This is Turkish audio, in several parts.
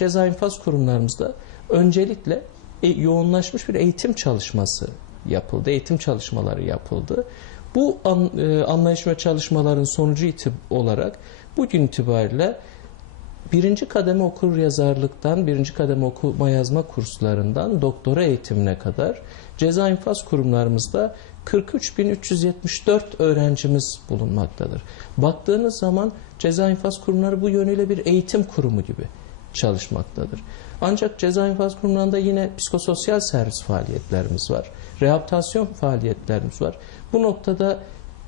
ceza infaz kurumlarımızda öncelikle e, yoğunlaşmış bir eğitim çalışması yapıldı. Eğitim çalışmaları yapıldı. Bu an, e, anlayış ve çalışmaların sonucu itib olarak bugün itibariyle birinci kademe okur yazarlıktan, birinci kademe okuma yazma kurslarından doktora eğitimine kadar ceza infaz kurumlarımızda 43.374 öğrencimiz bulunmaktadır. Baktığınız zaman ceza infaz kurumları bu yönüyle bir eğitim kurumu gibi çalışmaktadır. Ancak ceza infaz kurumlarında yine psikososyal servis faaliyetlerimiz var. Rehabilitasyon faaliyetlerimiz var. Bu noktada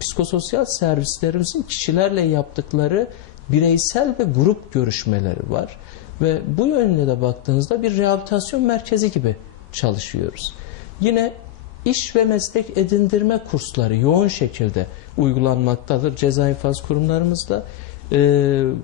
psikososyal servislerimizin kişilerle yaptıkları bireysel ve grup görüşmeleri var. Ve bu yönüne de baktığınızda bir rehabilitasyon merkezi gibi çalışıyoruz. Yine iş ve meslek edindirme kursları yoğun şekilde uygulanmaktadır ceza infaz kurumlarımızda. Ee,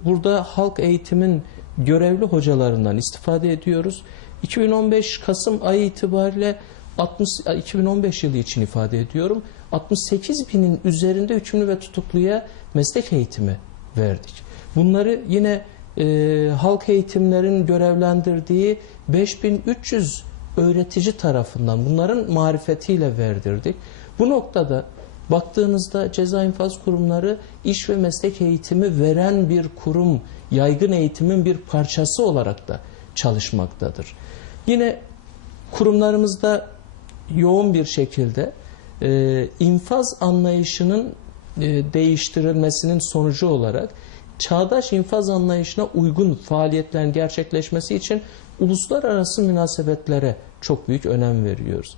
burada halk eğitimin görevli hocalarından istifade ediyoruz. 2015 Kasım ayı itibariyle 60, 2015 yılı için ifade ediyorum. 68 binin üzerinde hükümlü ve tutukluya meslek eğitimi verdik. Bunları yine e, halk eğitimlerin görevlendirdiği 5300 öğretici tarafından bunların marifetiyle verdirdik. Bu noktada baktığınızda ceza infaz kurumları iş ve meslek eğitimi veren bir kurum, yaygın eğitimin bir parçası olarak da çalışmaktadır. Yine kurumlarımızda yoğun bir şekilde e, infaz anlayışının e, değiştirilmesinin sonucu olarak çağdaş infaz anlayışına uygun faaliyetlerin gerçekleşmesi için uluslararası münasebetlere çok büyük önem veriyoruz.